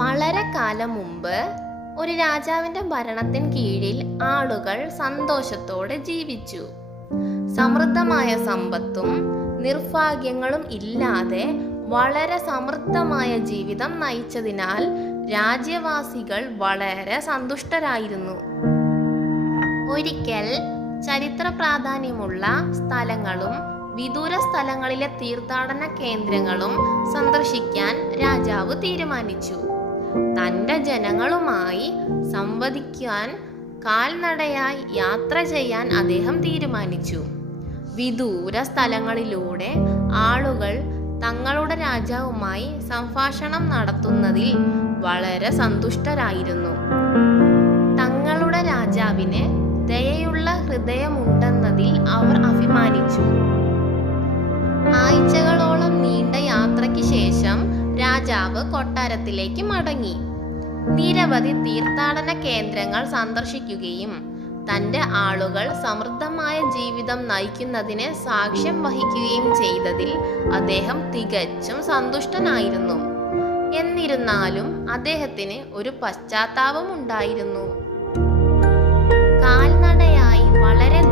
വളരെ കാലം മുമ്പ് ഒരു രാജാവിന്റെ ഭരണത്തിന് കീഴിൽ ആളുകൾ സന്തോഷത്തോടെ ജീവിച്ചു. സമൃദ്ധമായ സമ്പത്തും നിർഭാഗ്യങ്ങളും ഇല്ലാതെ വളരെ സമൃദ്ധമായ ജീവിതം നയിച്ചതിനാൽ രാജ്യവാസികൾ വളരെ സന്തുഷ്ടരായിരുന്നു. ഒരിക്കൽ ചരിത്ര പ്രാധാന്യമുള്ള സ്ഥലങ്ങളും വിദൂര സ്ഥലങ്ങളിലെ തീർത്ഥാടന കേന്ദ്രങ്ങളും സന്ദർശിക്കാൻ രാജാവ് തീരുമാനിച്ചു. തൻ്റെ ജനങ്ങളുമായി സംവദിക്കാൻ കാൽനടയായി യാത്ര ചെയ്യാൻ അദ്ദേഹം തീരുമാനിച്ചു. വിദൂര സ്ഥലങ്ങളിലൂടെ ആളുകൾ തങ്ങളുടെ രാജാവുമായി സംഭാഷണം നടത്തുന്നതിൽ വളരെ സന്തുഷ്ടരായിരുന്നു. തങ്ങളുടെ രാജാവിന് ദയയുള്ള ഹൃദയമുണ്ടെന്നതിൽ അവർ അഭിമാനിച്ചു. ആഴ്ചകളോളം നീണ്ട യാത്രയ്ക്ക് ശേഷം രാജാവ് കൊട്ടാരത്തിലേക്ക് മടങ്ങി. നിരവധി തീർത്ഥാടന കേന്ദ്രങ്ങൾ സന്ദർശിക്കുകയും തൻ്റെ ആളുകൾ സമൃദ്ധമായ ജീവിതം നയിക്കുന്നതിന് സാക്ഷ്യം വഹിക്കുകയും ചെയ്തതിൽ അദ്ദേഹം തികച്ചും സന്തുഷ്ടനായിരുന്നു. എന്നിരുന്നാലും അദ്ദേഹത്തിന് ഒരു പശ്ചാത്താപമുണ്ടായിരുന്നു. കാൽനടയായി വളരെ